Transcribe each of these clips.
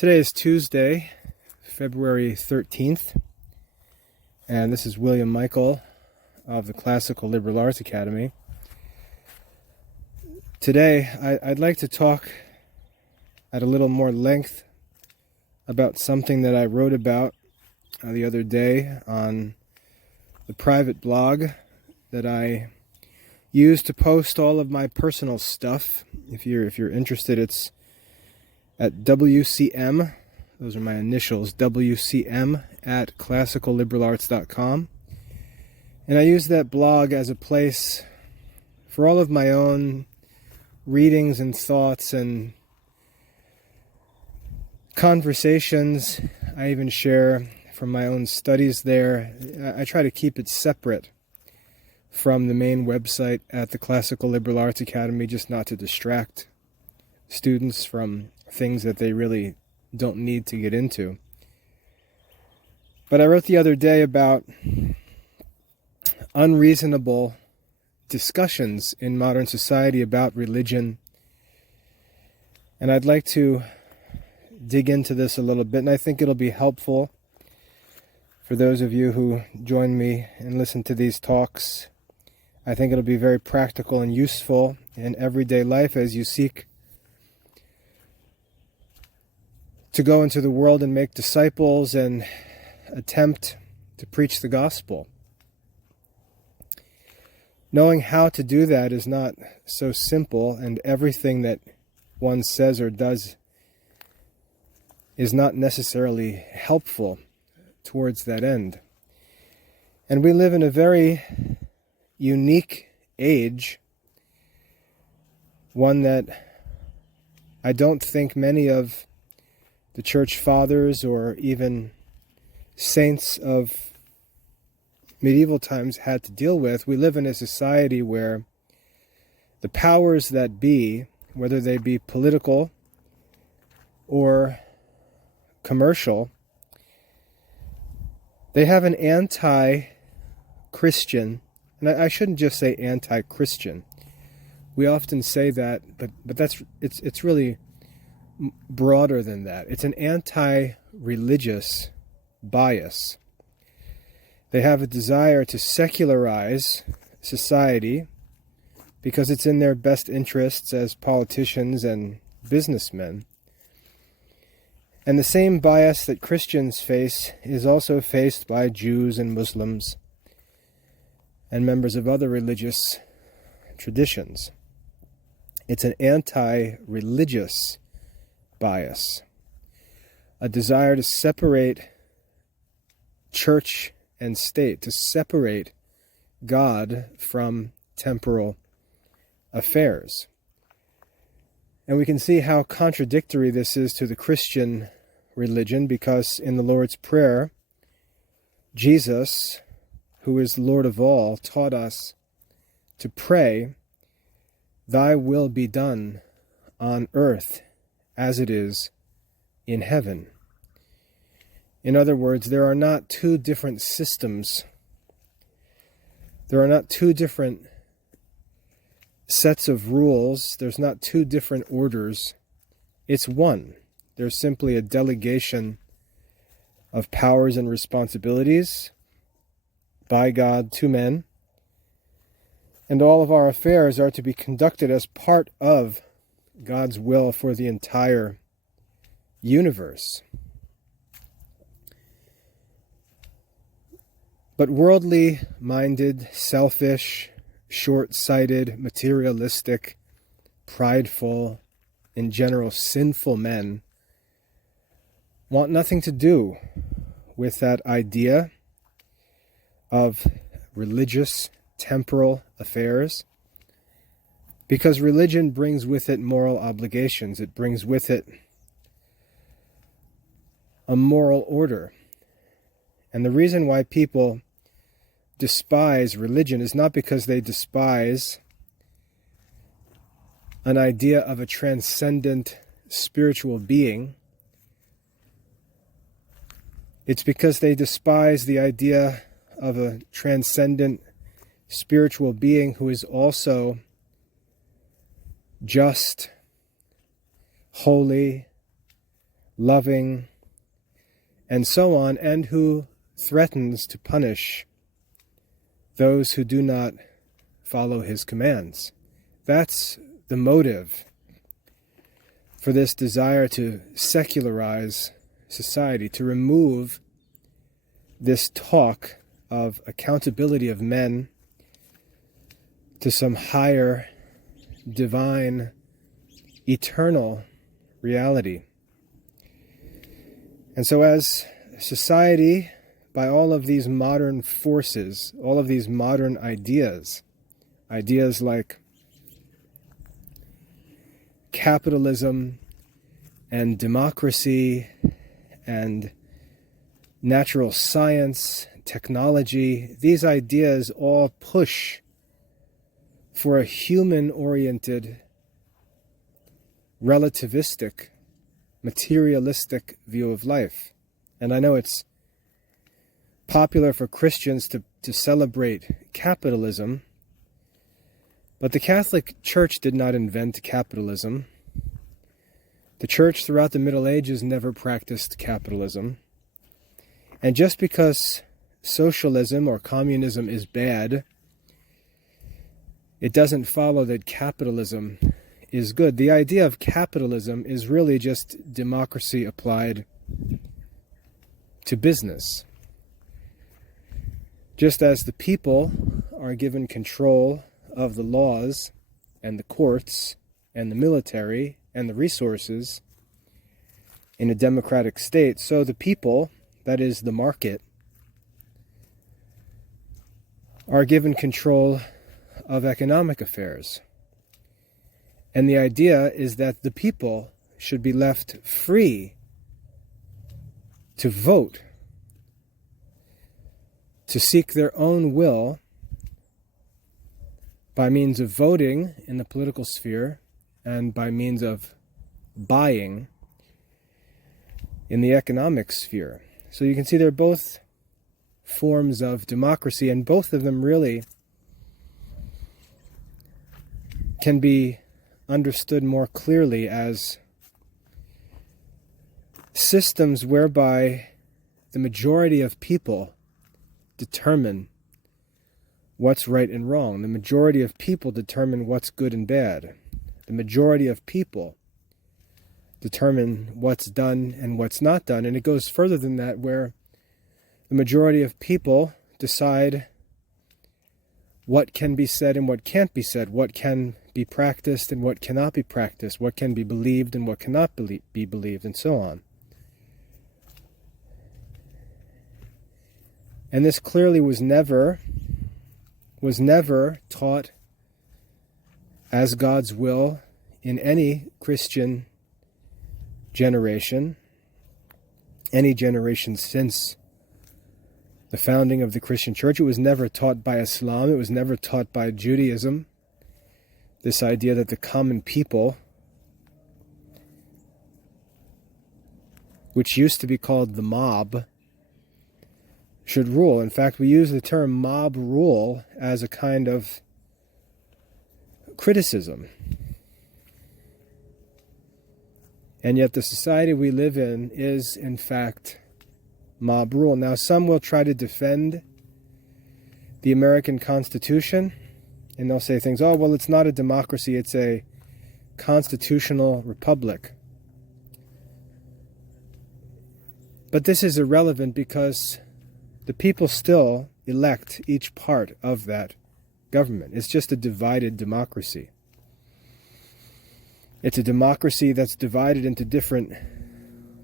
Today is Tuesday, February 13th, and this is William Michael of the Classical Liberal Arts Academy. Today, I'd like to talk at a little more length about something that I wrote about the other day on the private blog that I use to post all of my personal stuff. If you're interested, it's at WCM, those are my initials, WCM at classicalliberarts.com. And I use that blog as a place for all of my own readings and thoughts and conversations. I even share from my own studies there. I try to keep it separate from the main website at the Classical Liberal Arts Academy, just not to distract students from things that they really don't need to get into. But I wrote the other day about unreasonable discussions in modern society about religion. And I'd like to dig into this a little bit, and I think it'll be helpful for those of you who join me and listen to these talks. I think it'll be very practical and useful in everyday life as you seek to go into the world and make disciples and attempt to preach the gospel. Knowing how to do that is not so simple, and everything that one says or does is not necessarily helpful towards that end. And we live in a very unique age, one that I don't think many of the church fathers or even saints of medieval times had to deal with. We live in a society where the powers that be, whether they be political or commercial, they have an anti-Christian, and I shouldn't just say anti-Christian. We often say that, but it's really broader than that. It's an anti-religious bias. They have a desire to secularize society because it's in their best interests as politicians and businessmen. And the same bias that Christians face is also faced by Jews and Muslims and members of other religious traditions. It's an anti-religious bias, a desire to separate church and state, to separate God from temporal affairs. And we can see how contradictory this is to the Christian religion, because in the Lord's Prayer, Jesus, who is Lord of all, taught us to pray, "Thy will be done on earth as it is in heaven." In other words, there are not two different systems. There are not two different sets of rules. There's not two different orders. It's one. There's simply a delegation of powers and responsibilities by God to men. And all of our affairs are to be conducted as part of God's will for the entire universe. But worldly-minded, selfish, short-sighted, materialistic, prideful, in general sinful men want nothing to do with that idea of religious, temporal affairs, because religion brings with it moral obligations. It brings with it a moral order. And the reason why people despise religion is not because they despise an idea of a transcendent spiritual being. It's because they despise the idea of a transcendent spiritual being who is also just, holy, loving, and so on, and who threatens to punish those who do not follow his commands. That's the motive for this desire to secularize society, to remove this talk of accountability of men to some higher, divine, eternal reality. And so as society, by all of these modern forces, all of these modern ideas like capitalism and democracy and natural science, technology, these ideas all push for a human-oriented, relativistic, materialistic view of life. And I know it's popular for Christians to celebrate capitalism, but the Catholic Church did not invent capitalism. The Church throughout the Middle Ages never practiced capitalism. And just because socialism or communism is bad, it doesn't follow that capitalism is good. The idea of capitalism is really just democracy applied to business. Just as the people are given control of the laws and the courts and the military and the resources in a democratic state, so the people, that is the market, are given control of economic affairs. And the idea is that the people should be left free to vote, to seek their own will by means of voting in the political sphere and by means of buying in the economic sphere. So you can see they're both forms of democracy, and both of them really can be understood more clearly as systems whereby the majority of people determine what's right and wrong. The majority of people determine what's good and bad. The majority of people determine what's done and what's not done. And it goes further than that, where the majority of people decide what can be said and what can't be said, what can be practiced and what cannot be practiced, what can be believed and what cannot be believed, and so on. And this clearly was never taught as God's will in any Christian generation, any generation since the founding of the Christian church. It was never taught by Islam. It was never taught by Judaism. This idea that the common people, which used to be called the mob, should rule. In fact, we use the term mob rule as a kind of criticism. And yet the society we live in is, in fact, mob rule. Now, some will try to defend the American Constitution, and they'll say things, oh, well, it's not a democracy, it's a constitutional republic. But this is irrelevant because the people still elect each part of that government. It's just a divided democracy. It's a democracy that's divided into different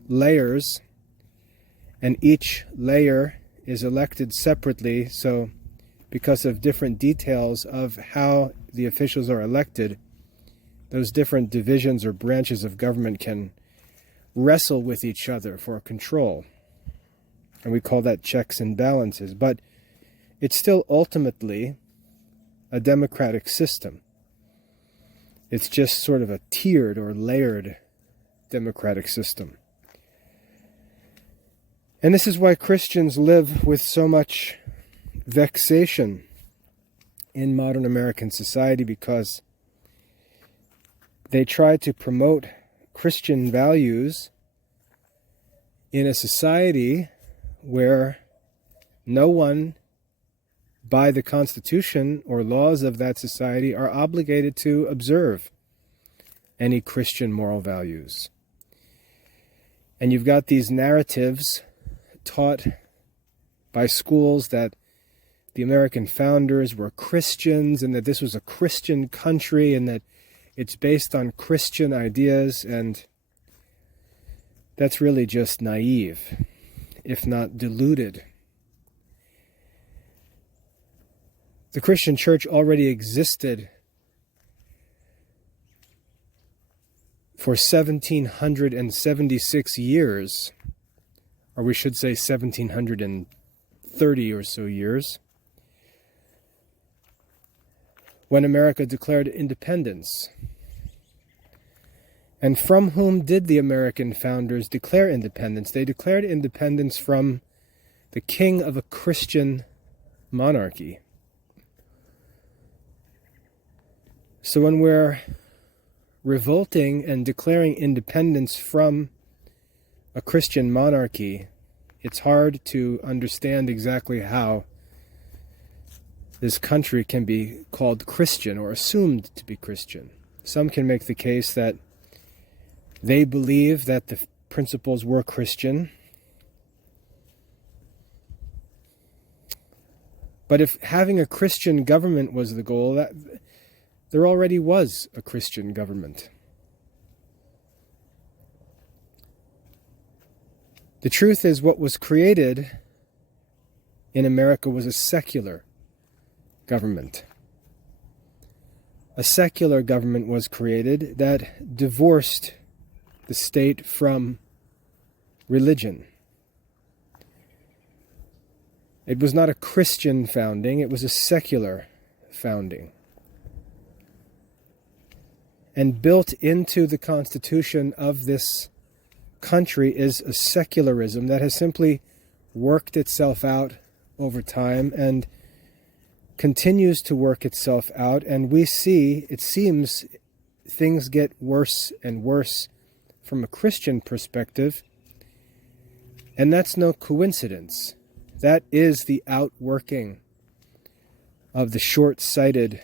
layers, and each layer is elected separately, so because of different details of how the officials are elected, those different divisions or branches of government can wrestle with each other for control. And we call that checks and balances. But it's still ultimately a democratic system. It's just sort of a tiered or layered democratic system. And this is why Christians live with so much vexation in modern American society, because they try to promote Christian values in a society where no one by the Constitution or laws of that society are obligated to observe any Christian moral values. And you've got these narratives taught by schools that the American founders were Christians and that this was a Christian country and that it's based on Christian ideas, and that's really just naive, if not deluded. The Christian church already existed for 1776 years, or we should say 1730 or so years, when America declared independence. And from whom did the American founders declare independence? They declared independence from the king of a Christian monarchy. So when we're revolting and declaring independence from a Christian monarchy, it's hard to understand exactly how this country can be called Christian or assumed to be Christian. Some can make the case that they believe that the principles were Christian. But if having a Christian government was the goal, that there already was a Christian government. The truth is, what was created in America was a secular government. A secular government was created that divorced the state from religion. It was not a Christian founding, it was a secular founding. And built into the Constitution of this country is a secularism that has simply worked itself out over time and continues to work itself out. And we see, it seems, things get worse and worse from a Christian perspective. And that's no coincidence. That is the outworking of the short-sighted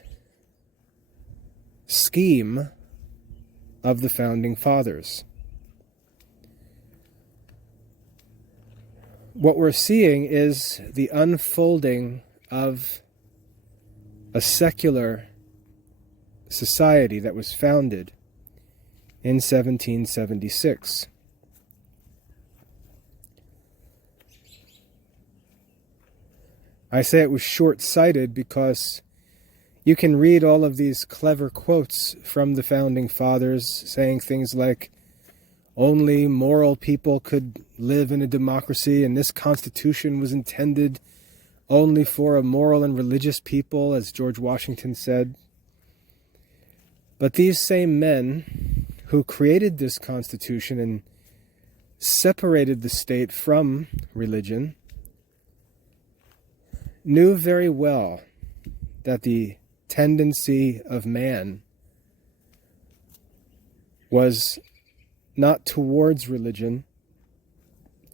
scheme of the Founding Fathers. What we're seeing is the unfolding of a secular society that was founded in 1776. I say it was short-sighted because you can read all of these clever quotes from the Founding Fathers saying things like, only moral people could live in a democracy, and this Constitution was intended only for a moral and religious people, as George Washington said. But these same men who created this Constitution and separated the state from religion knew very well that the tendency of man was not towards religion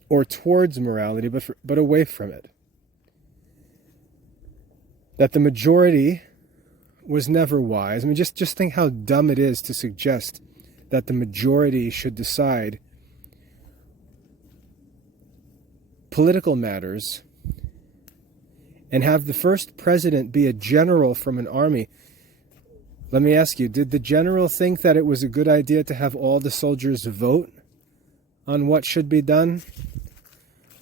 or towards morality, but away from it. That the majority was never wise. I mean, just think how dumb it is to suggest that the majority should decide political matters and have the first president be a general from an army. Let me ask you, did the general think that it was a good idea to have all the soldiers vote on what should be done?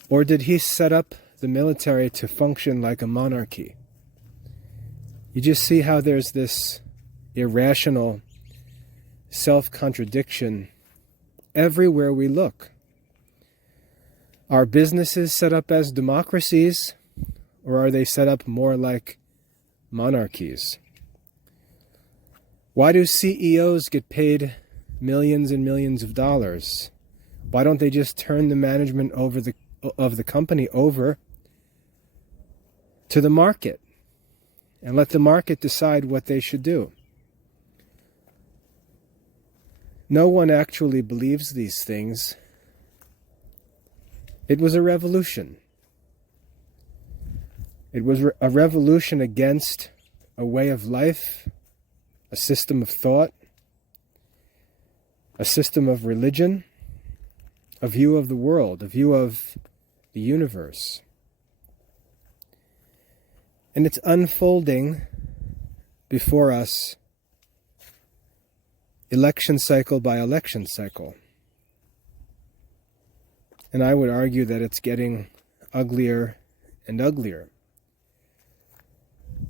Or did he set up the military to function like a monarchy? You just see how there's this irrational self-contradiction everywhere we look. Are businesses set up as democracies, or are they set up more like monarchies? Why do CEOs get paid millions and millions of dollars? Why don't they just turn the management of the company over to the market and let the market decide what they should do? No one actually believes these things. It was a revolution. It was a revolution against a way of life, a system of thought, a system of religion, a view of the world, a view of the universe. And it's unfolding before us, election cycle by election cycle. And I would argue that it's getting uglier and uglier.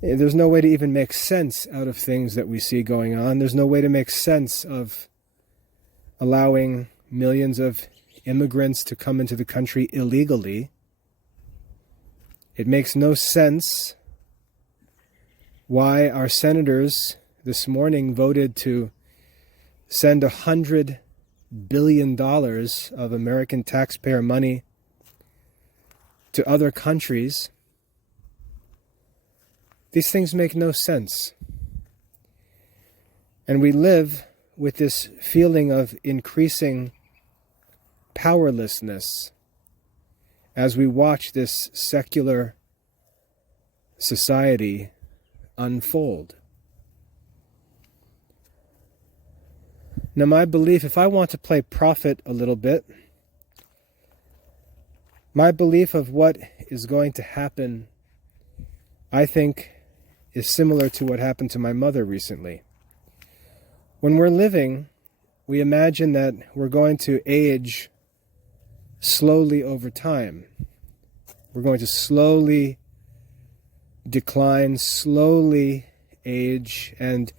There's no way to even make sense out of things that we see going on. There's no way to make sense of allowing millions of immigrants to come into the country illegally. It makes no sense why our senators this morning voted to send $100 billion of American taxpayer money to other countries. These things make no sense. And we live with this feeling of increasing powerlessness as we watch this secular society unfold. Now, my belief, if I want to play prophet a little bit, my belief of what is going to happen, I think, is similar to what happened to my mother recently. When we're living, we imagine that we're going to age slowly over time. We're going to slowly decline, slowly age, and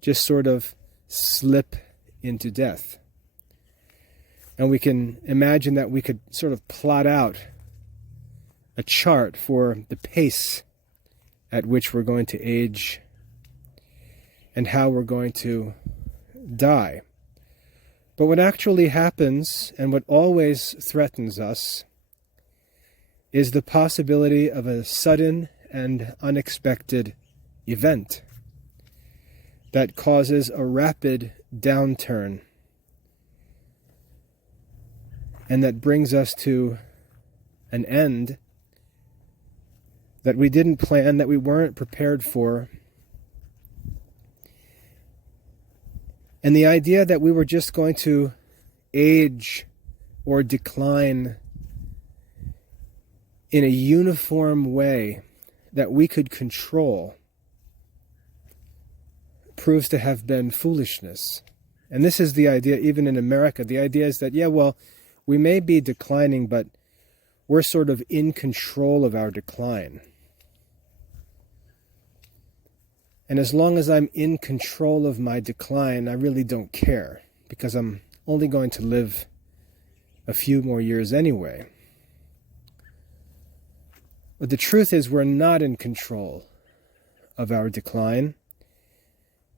just sort of slip into death. And we can imagine that we could sort of plot out a chart for the pace at which we're going to age and how we're going to die. But what actually happens, and what always threatens us, is the possibility of a sudden and unexpected event that causes a rapid downturn and that brings us to an end that we didn't plan, that we weren't prepared for. And the idea that we were just going to age or decline in a uniform way that we could control proves to have been foolishness. And this is the idea, even in America. The idea is that, we may be declining, but we're sort of in control of our decline. And as long as I'm in control of my decline, I really don't care, because I'm only going to live a few more years anyway. But the truth is, we're not in control of our decline.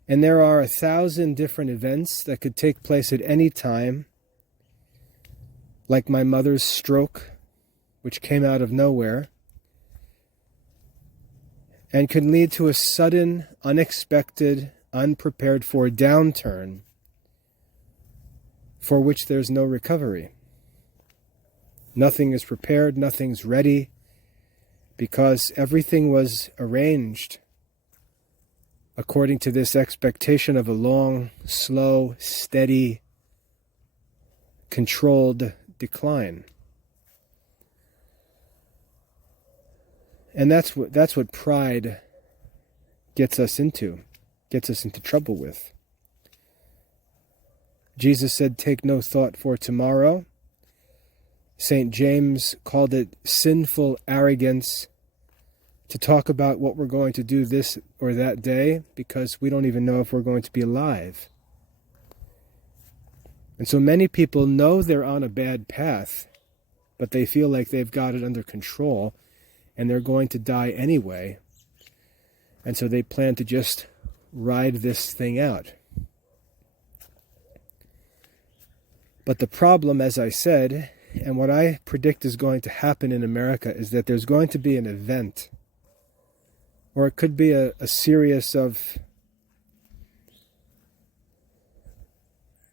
And there are 1,000 different events that could take place at any time, like my mother's stroke, which came out of nowhere, and could lead to a sudden, unexpected, unprepared for downturn for which there's no recovery. Nothing is prepared, nothing's ready, because everything was arranged according to this expectation of a long, slow, steady, controlled decline. And that's what pride gets us into trouble with. Jesus said, "Take no thought for tomorrow." St. James called it sinful arrogance to talk about what we're going to do this or that day, because we don't even know if we're going to be alive. And so many people know they're on a bad path, but they feel like they've got it under control, and they're going to die anyway. And so they plan to just ride this thing out. But the problem, as I said, and what I predict is going to happen in America, is that there's going to be an event, or it could be a series of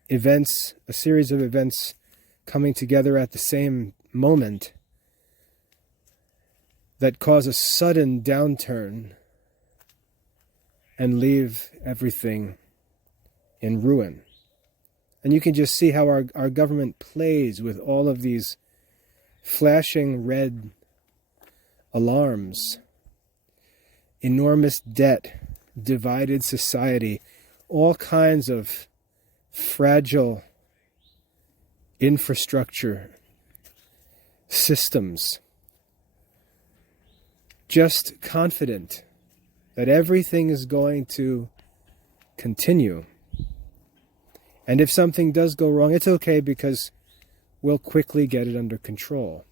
events, coming together at the same moment that cause a sudden downturn and leave everything in ruin. And you can just see how our government plays with all of these flashing red alarms. Enormous debt, divided society, all kinds of fragile infrastructure systems, just confident that everything is going to continue. And if something does go wrong, it's okay because we'll quickly get it under control.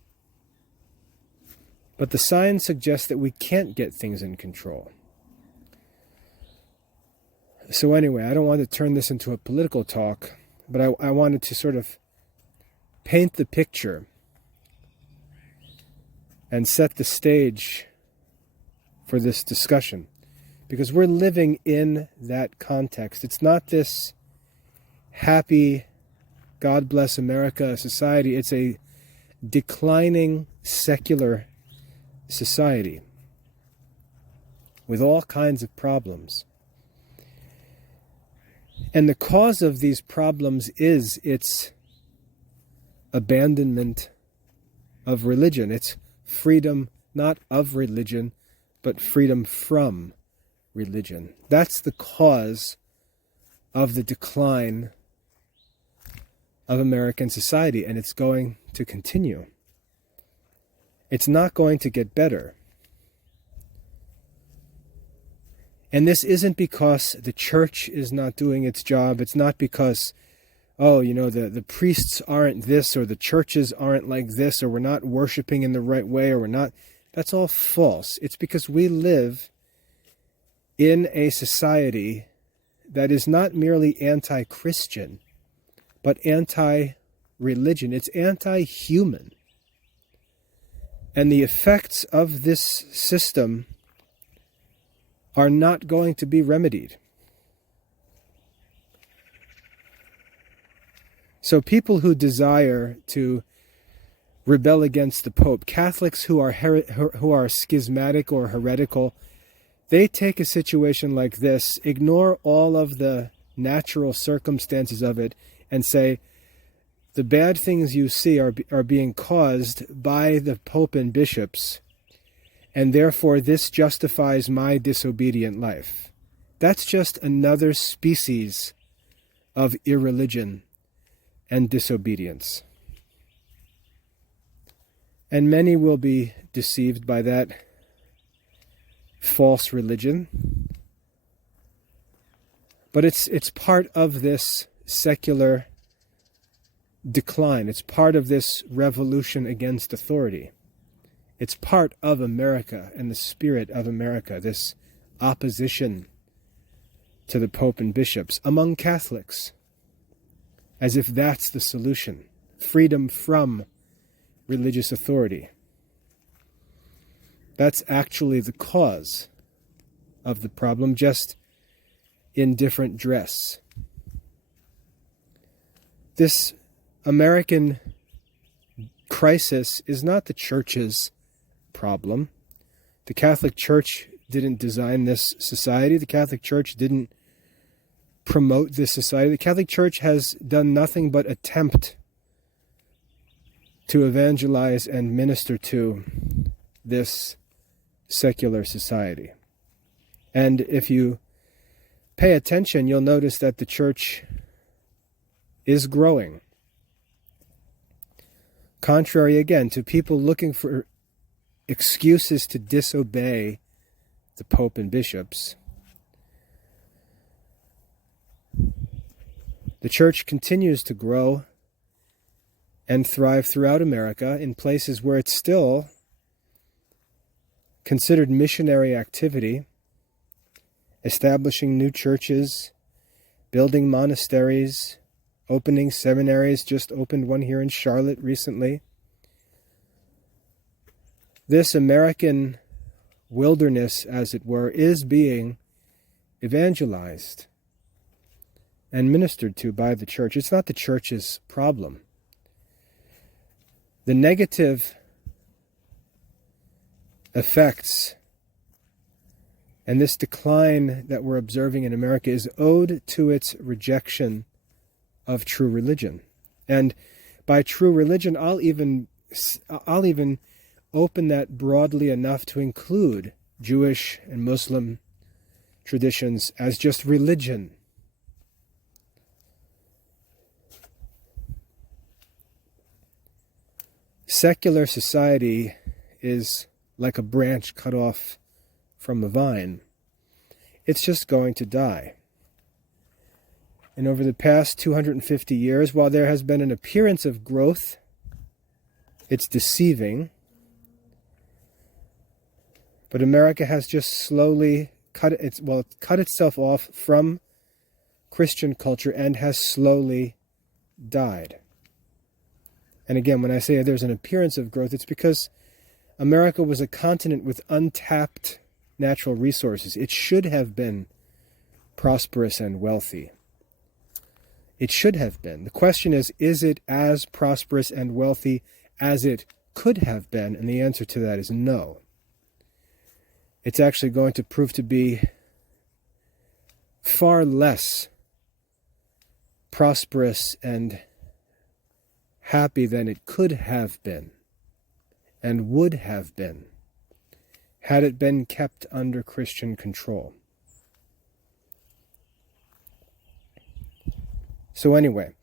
But the science suggests that we can't get things in control. So anyway, I don't want to turn this into a political talk, but I wanted to sort of paint the picture and set the stage for this discussion. Because we're living in that context. It's not this happy, God bless America society. It's a declining secular society with all kinds of problems. And the cause of these problems is its abandonment of religion. It's freedom not of religion, but freedom from religion. That's the cause of the decline of American society, and it's going to continue. It's not going to get better. And this isn't because the church is not doing its job. It's not because, the priests aren't this, or the churches aren't like this, or we're not worshiping in the right way, or we're not. That's all false. It's because we live in a society that is not merely anti-Christian, but anti-religion. It's anti-human. And the effects of this system are not going to be remedied. So people who desire to rebel against the Pope, Catholics who are schismatic or heretical, they take a situation like this, ignore all of the natural circumstances of it, and say, the bad things you see are being caused by the Pope and bishops, and therefore this justifies my disobedient life. That's just another species of irreligion and disobedience. And many will be deceived by that false religion. But it's part of this secular decline. It's part of this revolution against authority. It's part of America and the spirit of America, this opposition to the Pope and bishops among Catholics, as if that's the solution. Freedom from religious authority. That's actually the cause of the problem, just in different dress. This American crisis is not the church's problem. The Catholic Church didn't design this society. The Catholic Church didn't promote this society. The Catholic Church has done nothing but attempt to evangelize and minister to this secular society. And if you pay attention, you'll notice that the church is growing. Contrary, again, to people looking for excuses to disobey the Pope and bishops, the church continues to grow and thrive throughout America in places where it's still considered missionary activity, establishing new churches, building monasteries, opening seminaries. Just opened one here in Charlotte recently. This American wilderness, as it were, is being evangelized and ministered to by the church. It's not the church's problem. The negative effects and this decline that we're observing in America is owed to its rejection of true religion. And by true religion, I'll even open that broadly enough to include Jewish and Muslim traditions as just religion. Secular society is like a branch cut off from a vine. It's just going to die. And over the past 250 years, while there has been an appearance of growth, it's deceiving. But America has just slowly cut itself off from Christian culture and has slowly died. And again, when I say there's an appearance of growth, it's because America was a continent with untapped natural resources. It should have been prosperous and wealthy. It should have been. The question is it as prosperous and wealthy as it could have been? And the answer to that is no. It's actually going to prove to be far less prosperous and happy than it could have been and would have been had it been kept under Christian control. So anyway,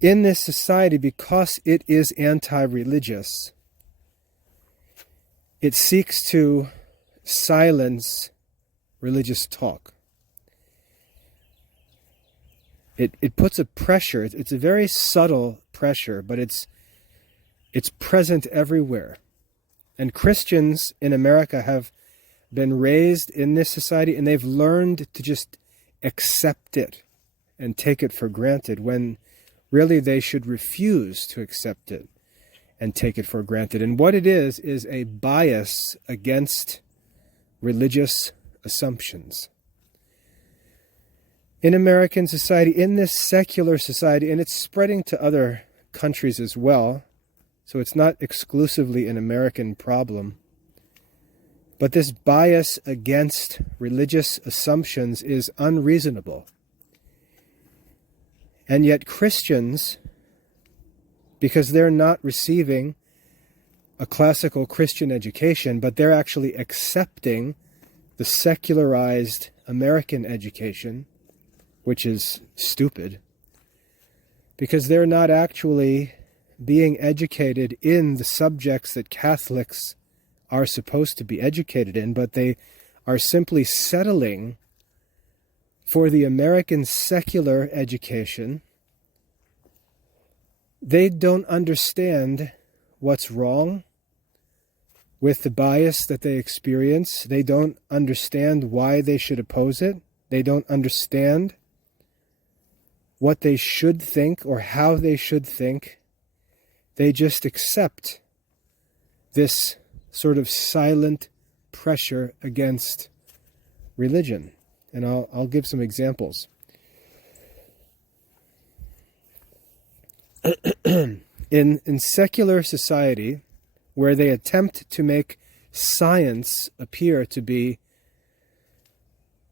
in this society, because it is anti-religious, it seeks to silence religious talk. It puts a pressure. It's a very subtle pressure, but it's present everywhere. And Christians in America have been raised in this society, and they've learned to just accept it and take it for granted, when really they should refuse to accept it and take it for granted. And what it is a bias against religious assumptions. In American society, in this secular society, and it's spreading to other countries as well, so it's not exclusively an American problem, but this bias against religious assumptions is unreasonable. And yet Christians, because they're not receiving a classical Christian education, but they're actually accepting the secularized American education, which is stupid, because they're not actually being educated in the subjects that Catholics are supposed to be educated in, but they are simply settling for the American secular education. They don't understand what's wrong with the bias that they experience. They don't understand why they should oppose it. They don't understand what they should think or how they should think. They just accept this sort of silent pressure against religion. And I'll give some examples. In secular society, where they attempt to make science appear to be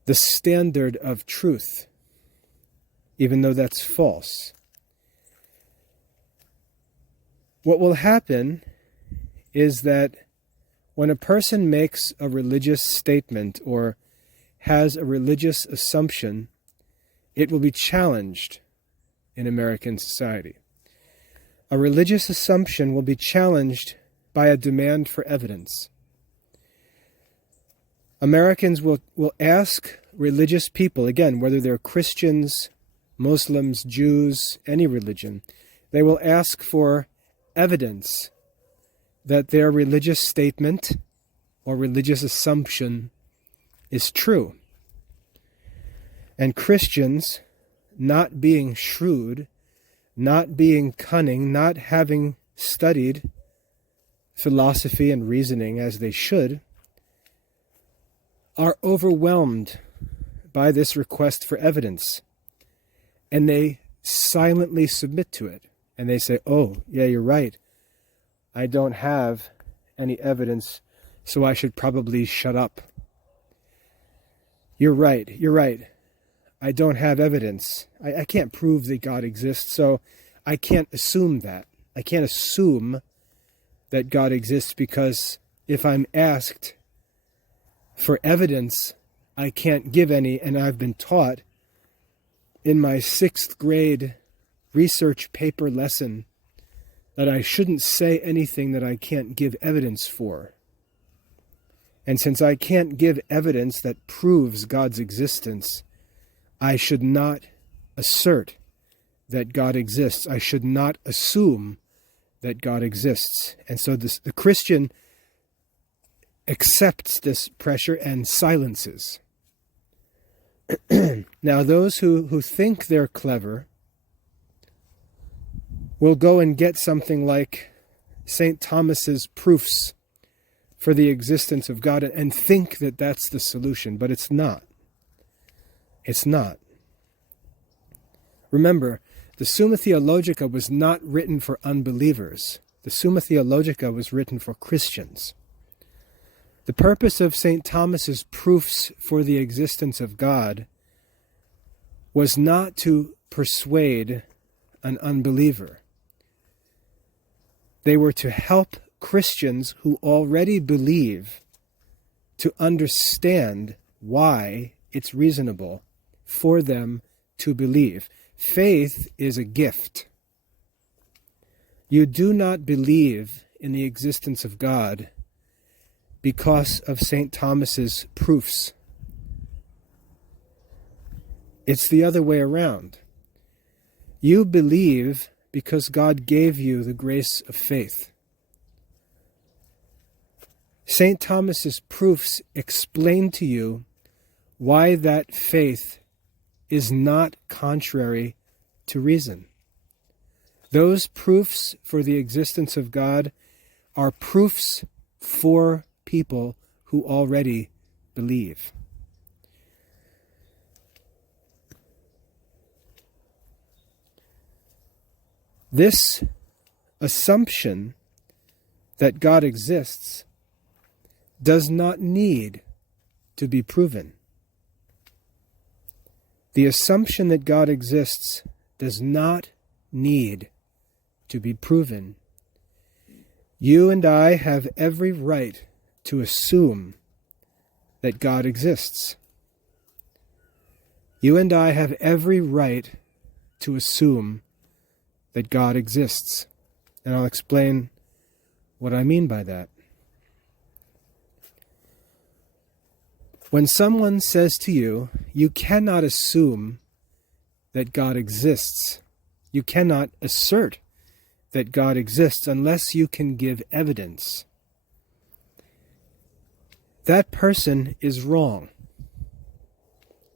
the standard of truth, even though that's false, what will happen is that when a person makes a religious statement or has a religious assumption, it will be challenged in American society. A religious assumption will be challenged by a demand for evidence. Americans will ask religious people, again, whether they're Christians, Muslims, Jews, any religion, they will ask for evidence that their religious statement or religious assumption is true. And Christians, not being shrewd, not being cunning, not having studied philosophy and reasoning as they should, are overwhelmed by this request for evidence. And they silently submit to it. And they say, oh, yeah, you're right. I don't have any evidence, so I should probably shut up. You're right. I don't have evidence. I can't prove that God exists, so I can't assume that. I can't assume that God exists, because if I'm asked for evidence, I can't give any, and I've been taught in my 6th grade research paper lesson that I shouldn't say anything that I can't give evidence for. And since I can't give evidence that proves God's existence, I should not assert that God exists. I should not assume that God exists. And so the Christian accepts this pressure and silences. Now, those who think they're clever will go and get something like St. Thomas's proofs for the existence of God and think that that's the solution, but it's not. It's not. Remember, the Summa Theologica was not written for unbelievers. The Summa Theologica was written for Christians. The purpose of St. Thomas's proofs for the existence of God was not to persuade an unbeliever. They were to help Christians who already believe to understand why it's reasonable for them to believe. Faith is a gift. You do not believe in the existence of God because of St. Thomas's proofs. It's the other way around. You believe because God gave you the grace of faith. St. Thomas's proofs explain to you why that faith is not contrary to reason. Those proofs for the existence of God are proofs for people who already believe. This assumption that God exists does not need to be proven. The assumption that God exists does not need to be proven. You and I have every right to assume that God exists. You and I have every right to assume that God exists. And I'll explain what I mean by that. When someone says to you, you cannot assume that God exists, you cannot assert that God exists unless you can give evidence, that person is wrong.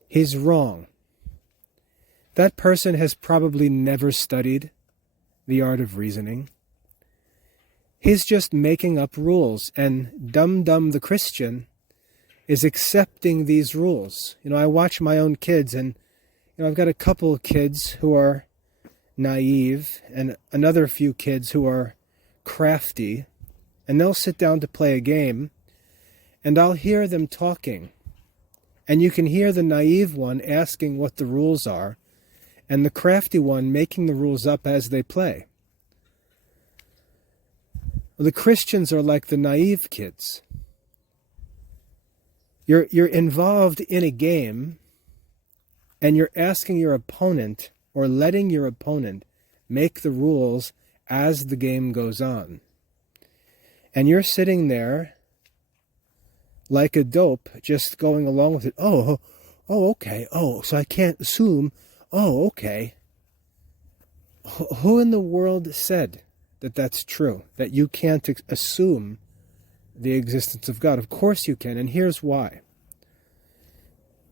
He's wrong. That person has probably never studied the art of reasoning. He's just making up rules, and Dum the Christian is accepting these rules. I watch my own kids, and I've got a couple of kids who are naive and another few kids who are crafty, and they'll sit down to play a game, and I'll hear them talking. And you can hear the naive one asking what the rules are, and the crafty one making the rules up as they play. The Christians are like the naive kids. You're involved in a game, and you're asking your opponent, or letting your opponent, make the rules as the game goes on. And you're sitting there like a dope, just going along with it. Oh, okay. Oh, so I can't assume. Oh, okay. Who in the world said that that's true? That you can't assume the existence of God? Of course you can, and here's why.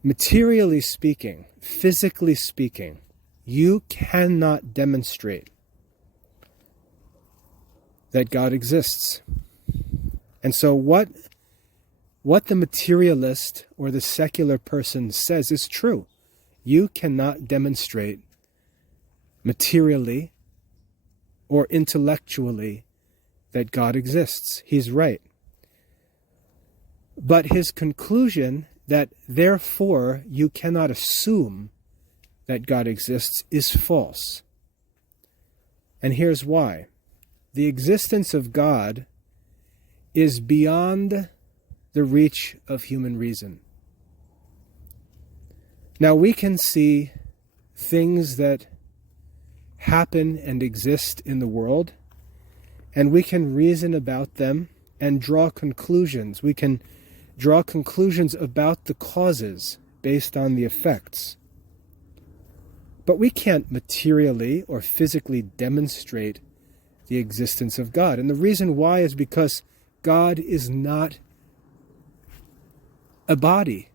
Materially speaking, physically speaking, you cannot demonstrate that God exists. And so what the materialist or the secular person says is true. You cannot demonstrate materially or intellectually that God exists. He's right. But his conclusion that therefore you cannot assume that God exists is false. And here's why. The existence of God is beyond the reach of human reason. Now we can see things that happen and exist in the world, and we can reason about them and draw conclusions. We can draw conclusions about the causes based on the effects. But we can't materially or physically demonstrate the existence of God. And the reason why is because God is not a body.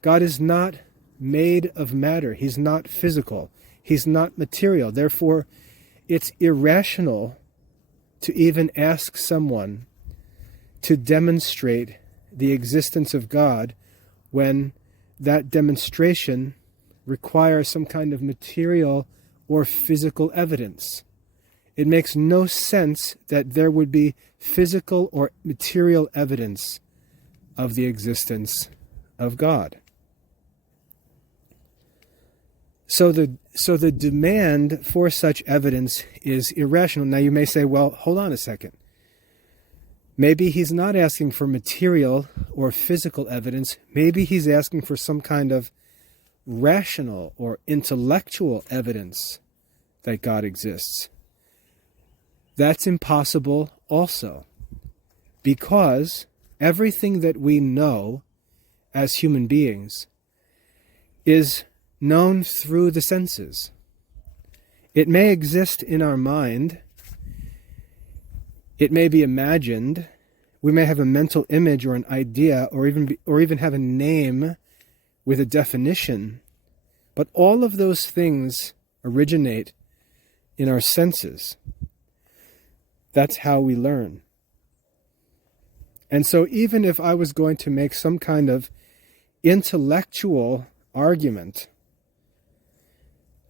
God is not made of matter. He's not physical. He's not material. Therefore, it's irrational to even ask someone to demonstrate the existence of God when that demonstration requires some kind of material or physical evidence. It makes no sense that there would be physical or material evidence of the existence of God. So the demand for such evidence is irrational. Now you may say, well, hold on a second. Maybe he's not asking for material or physical evidence. Maybe he's asking for some kind of rational or intellectual evidence that God exists. That's impossible also, because everything that we know as human beings is known through the senses. It may exist in our mind. It may be imagined. We may have a mental image or an idea, or even have a name with a definition. But all of those things originate in our senses. That's how we learn. And so even if I was going to make some kind of intellectual argument,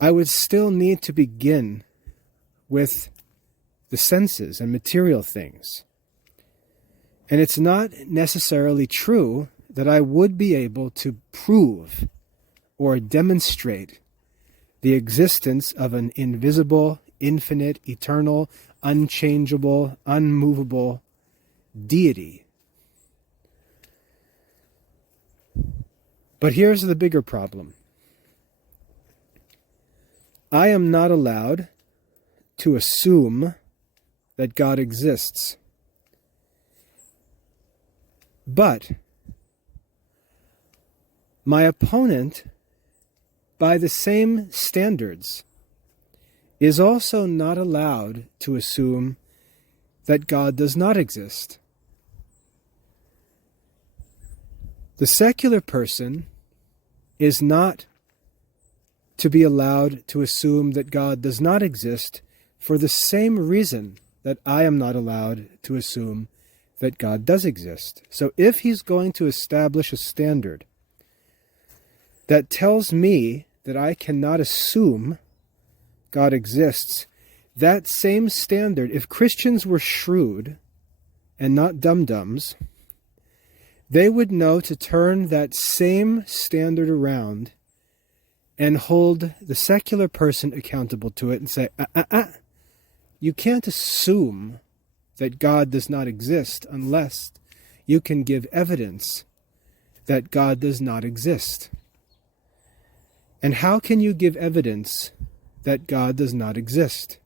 I would still need to begin with the senses and material things. And it's not necessarily true that I would be able to prove or demonstrate the existence of an invisible, infinite, eternal, unchangeable, unmovable deity. But here's the bigger problem. I am not allowed to assume that God exists. But my opponent, by the same standards, is also not allowed to assume that God does not exist. The secular person is not to be allowed to assume that God does not exist for the same reason that I am not allowed to assume that God does exist. So if he's going to establish a standard that tells me that I cannot assume God exists, that same standard, if Christians were shrewd and not dum-dums, they would know to turn that same standard around and hold the secular person accountable to it and say, you can't assume that God does not exist unless you can give evidence that God does not exist. And how can you give evidence that God does not exist?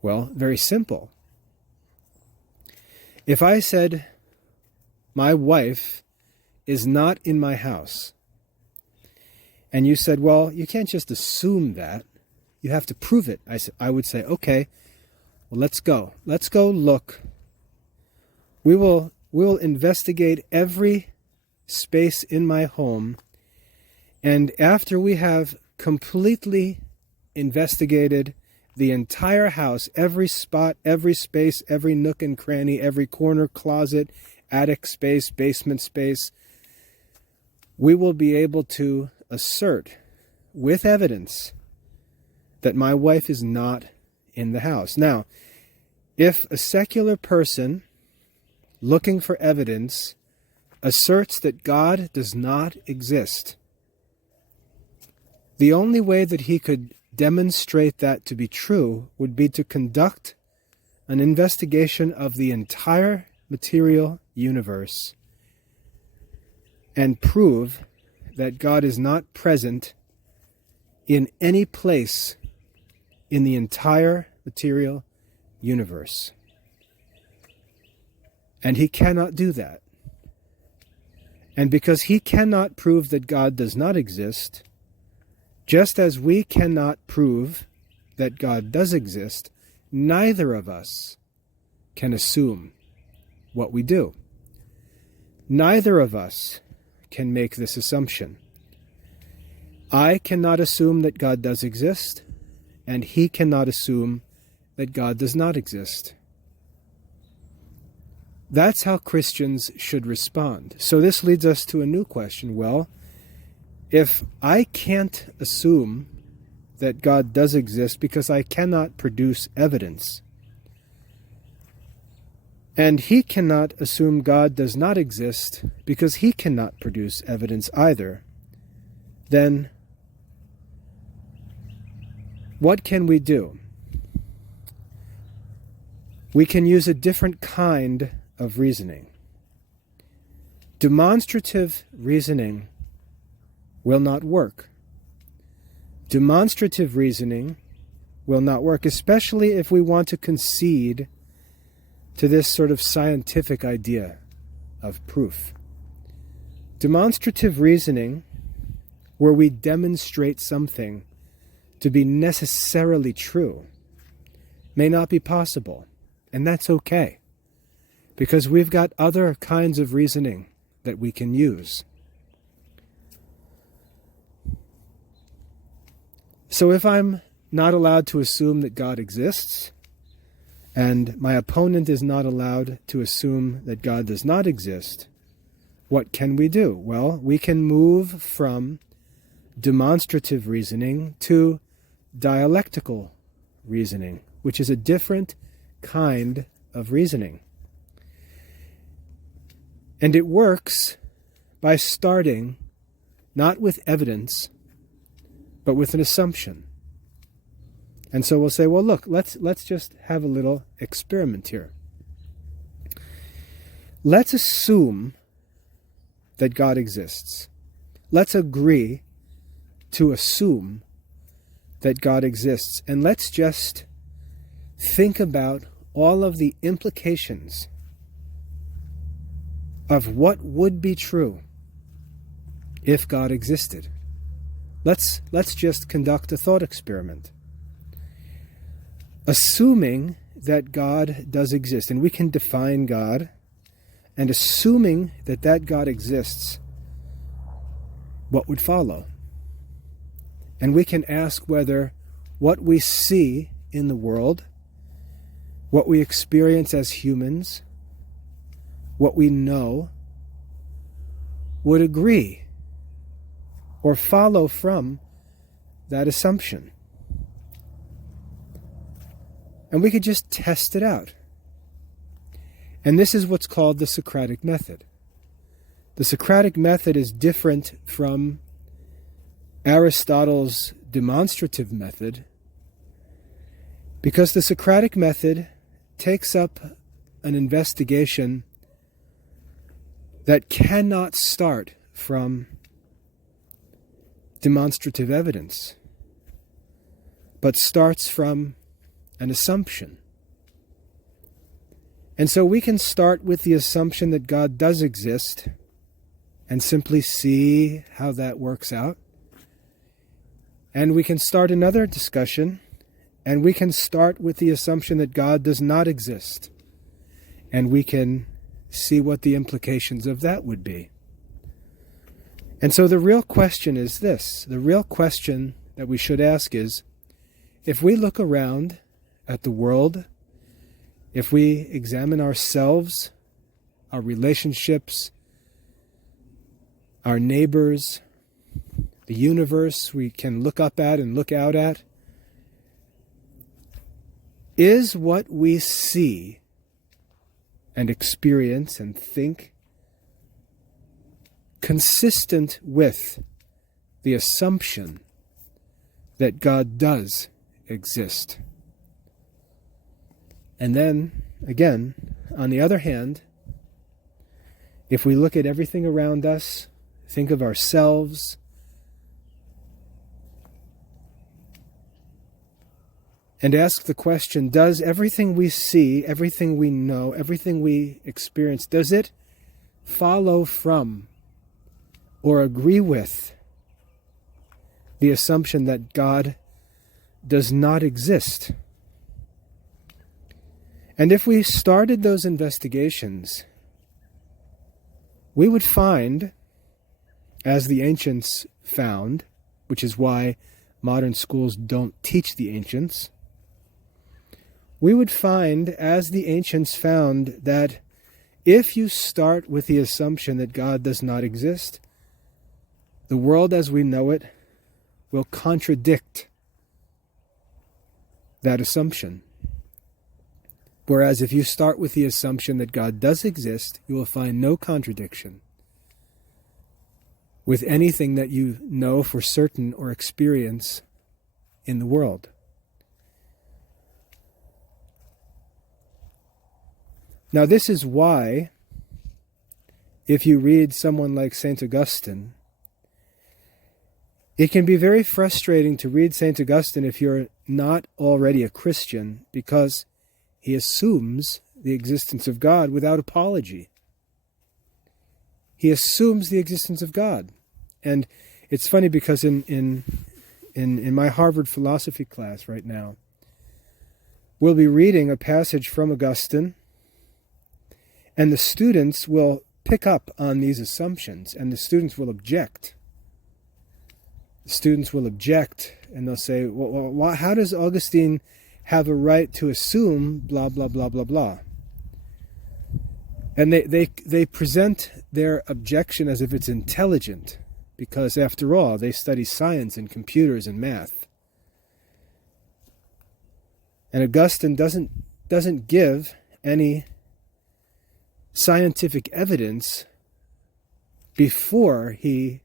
Well, very simple. If I said, my wife is not in my house, and you said, well, you can't just assume that, you have to prove it. I would say, okay, well, let's go. Let's go look. We will investigate every space in my home, and after we have completely investigated the entire house, every spot, every space, every nook and cranny, every corner, closet, attic space, basement space, we will be able to assert with evidence that my wife is not in the house. Now, If a secular person looking for evidence asserts that God does not exist, the only way that he could demonstrate that to be true would be to conduct an investigation of the entire material universe and prove that God is not present in any place in the entire material universe. And he cannot do that. And because he cannot prove that God does not exist, just as we cannot prove that God does exist, neither of us can assume what we do. Neither of us can make this assumption. I cannot assume that God does exist, and he cannot assume that God does not exist. That's how Christians should respond. So this leads us to a new question. Well, if I can't assume that God does exist because I cannot produce evidence, and he cannot assume God does not exist because he cannot produce evidence either, then what can we do? We can use a different kind of reasoning. Demonstrative reasoning will not work. Demonstrative reasoning will not work, especially if we want to concede to this sort of scientific idea of proof. Demonstrative reasoning, where we demonstrate something to be necessarily true, may not be possible, and that's okay, because we've got other kinds of reasoning that we can use. So if I'm not allowed to assume that God exists, and my opponent is not allowed to assume that God does not exist, what can we do? Well, we can move from demonstrative reasoning to dialectical reasoning, which is a different kind of reasoning. And it works by starting not with evidence, but with an assumption. And so we'll say, well, look, let's just have a little experiment here. Let's assume that God exists. Let's agree to assume that God exists. And let's just think about all of the implications of what would be true if God existed. Let's just conduct a thought experiment. Assuming that God does exist, and we can define God, and assuming that that God exists, what would follow? And we can ask whether what we see in the world, what we experience as humans, what we know, would agree or follow from that assumption. And we could just test it out. And this is what's called the Socratic method. The Socratic method is different from Aristotle's demonstrative method because the Socratic method takes up an investigation that cannot start from demonstrative evidence, but starts from an assumption. And so we can start with the assumption that God does exist and simply see how that works out. And we can start another discussion, and we can start with the assumption that God does not exist. And we can see what the implications of that would be. And so the real question is this. The real question that we should ask is, if we look around at the world, if we examine ourselves, our relationships, our neighbors, the universe we can look up at and look out at, Is what we see and experience and think consistent with the assumption that God does exist? And then, again, on the other hand, if we look at everything around us, think of ourselves, and ask the question, does everything we see, everything we know, everything we experience, does it follow from or agree with the assumption that God does not exist? And if we started those investigations, we would find, as the ancients found, which is why modern schools don't teach the ancients, we would find, as the ancients found, that if you start with the assumption that God does not exist, the world as we know it will contradict that assumption. Whereas if you start with the assumption that God does exist, you will find no contradiction with anything that you know for certain or experience in the world. Now, this is why, if you read someone like St. Augustine, it can be very frustrating to read St. Augustine if you're not already a Christian, because he assumes the existence of God without apology. He assumes the existence of God. And it's funny because in my Harvard philosophy class right now, we'll be reading a passage from Augustine, and the students will pick up on these assumptions, and the students will object. The students will object, and they'll say, well, how does Augustine have a right to assume blah, blah, blah, blah, blah? And they present their objection as if it's intelligent, because after all, they study science and computers and math. And Augustine doesn't give any scientific evidence before he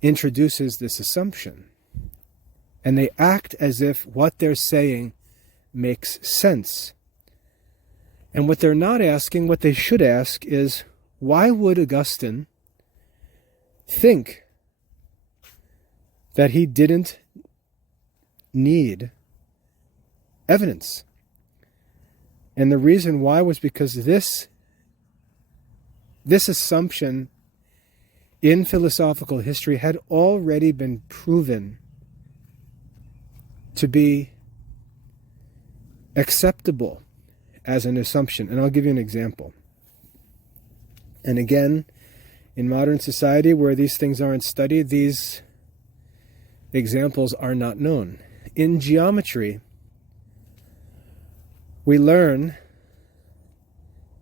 introduces this assumption. And they act as if what they're saying makes sense. And what they're not asking, what they should ask, is why would Augustine think that he didn't need evidence? And the reason why was because this assumption in philosophical history had already been proven to be acceptable as an assumption. And I'll give you an example. And again, in modern society where these things aren't studied, these examples are not known. In geometry, we learn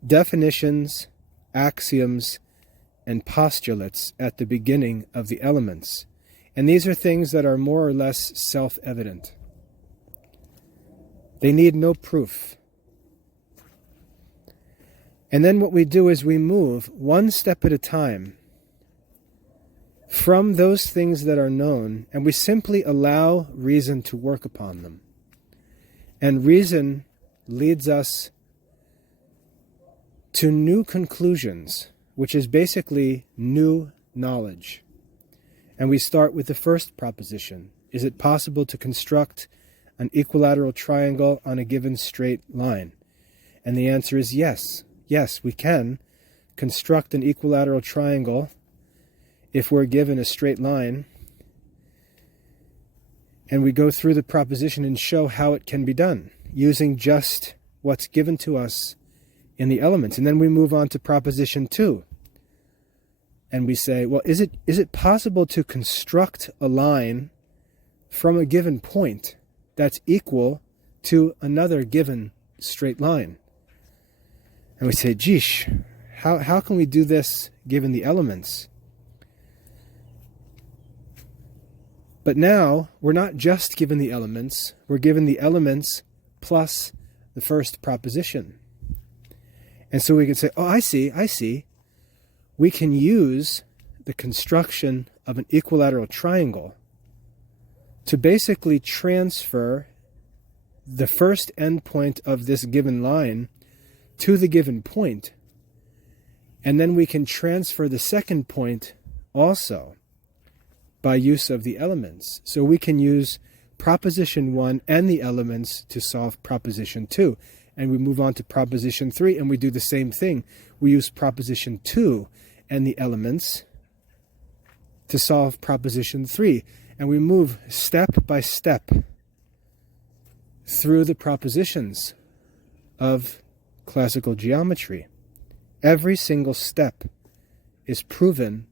definitions, axioms, and postulates at the beginning of the elements. And these are things that are more or less self-evident. They need no proof. And then what we do is we move one step at a time from those things that are known, and we simply allow reason to work upon them. And reason leads us to new conclusions, which is basically new knowledge. And we start with the first proposition. Is it possible to construct an equilateral triangle on a given straight line? And the answer is yes. Yes, we can construct an equilateral triangle if we're given a straight line. And we go through the proposition and show how it can be done using just what's given to us in the elements. And then we move on to proposition 2. And we say, well, is it possible to construct a line from a given point that's equal to another given straight line? And we say, geesh, how can we do this given the elements? But now, we're not just given the elements, we're given the elements plus the first proposition. And so we can say, oh, I see. We can use the construction of an equilateral triangle to basically transfer the first endpoint of this given line to the given point. And then we can transfer the second point also by use of the elements. So we can use proposition 1 and the elements to solve proposition 2. And we move on to proposition 3 and we do the same thing. We use proposition 2 and the elements to solve proposition 3. And we move step by step through the propositions of classical geometry. Every single step is proven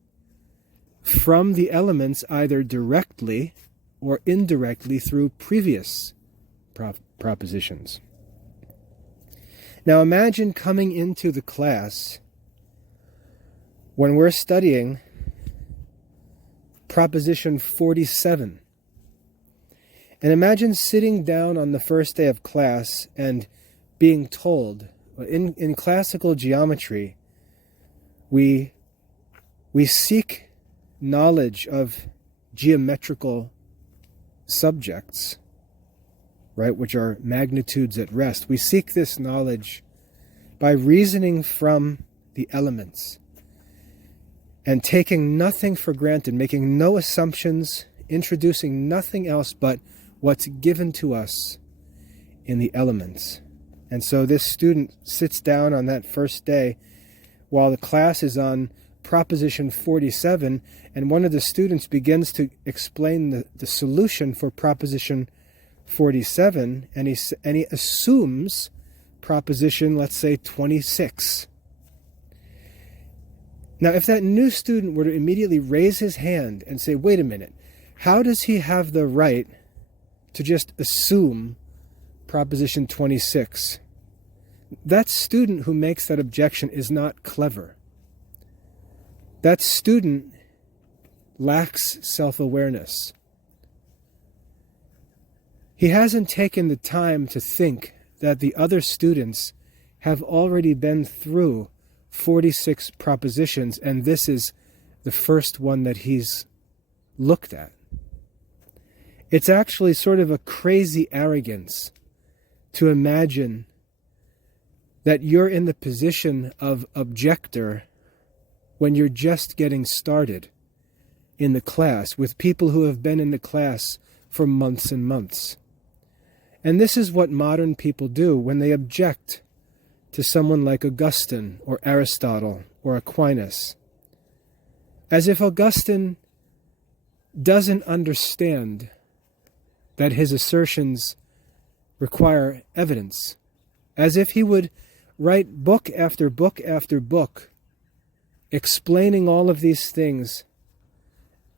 from the elements either directly or indirectly through previous propositions. Now imagine coming into the class when we're studying proposition 47. And imagine sitting down on the first day of class and being told, in classical geometry, we seek knowledge of geometrical subjects, right, which are magnitudes at rest. We seek this knowledge by reasoning from the elements and taking nothing for granted, making no assumptions, introducing nothing else but what's given to us in the elements. And so this student sits down on that first day while the class is on proposition 47, and one of the students begins to explain the solution for proposition 47, and he assumes proposition, let's say, 26. Now, if that new student were to immediately raise his hand and say, wait a minute, how does he have the right to just assume proposition 26? That student who makes that objection is not clever. That student lacks self-awareness. He hasn't taken the time to think that the other students have already been through 46 propositions, and this is the first one that he's looked at. It's actually sort of a crazy arrogance to imagine that you're in the position of objector when you're just getting started in the class with people who have been in the class for months and months. And this is what modern people do when they object to someone like Augustine or Aristotle or Aquinas. As if Augustine doesn't understand that his assertions require evidence. As if he would write book after book after book explaining all of these things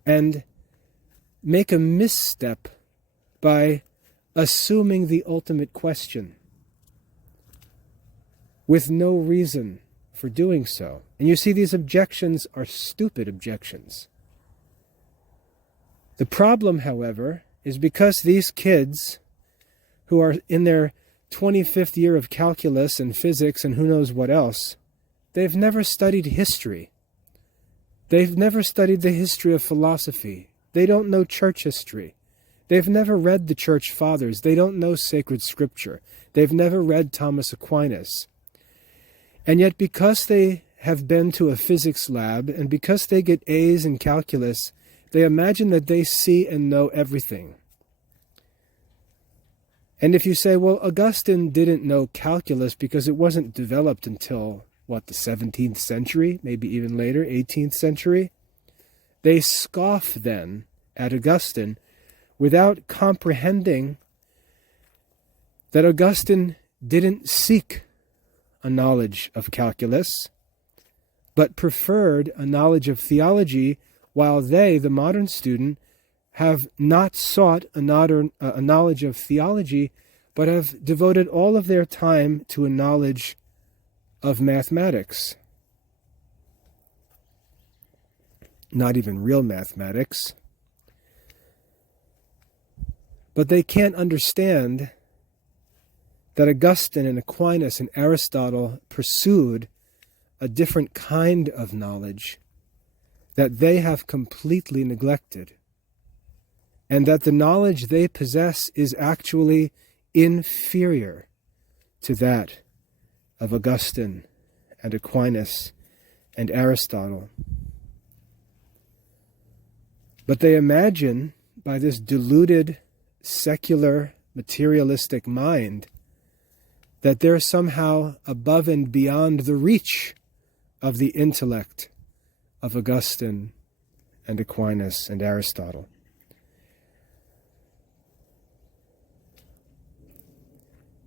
and make a misstep by assuming the ultimate question with no reason for doing so. And you see, these objections are stupid objections. The problem, however, is because these kids who are in their 25th year of calculus and physics and who knows what else, they've never studied history. They've never studied the history of philosophy. They don't know church history. They've never read the church fathers. They don't know sacred scripture. They've never read Thomas Aquinas. And yet, because they have been to a physics lab and because they get A's in calculus, they imagine that they see and know everything. And if you say, well, Augustine didn't know calculus because it wasn't developed until, the 17th century, maybe even later, 18th century, they scoff then at Augustine without comprehending that Augustine didn't seek a knowledge of calculus, but preferred a knowledge of theology, while they, the modern student, have not sought a knowledge of theology, but have devoted all of their time to a knowledge of mathematics. Not even real mathematics. But they can't understand that Augustine and Aquinas and Aristotle pursued a different kind of knowledge that they have completely neglected, and that the knowledge they possess is actually inferior to that of Augustine and Aquinas and Aristotle. But they imagine, by this deluded, secular, materialistic mind, that they're somehow above and beyond the reach of the intellect of Augustine and Aquinas and Aristotle.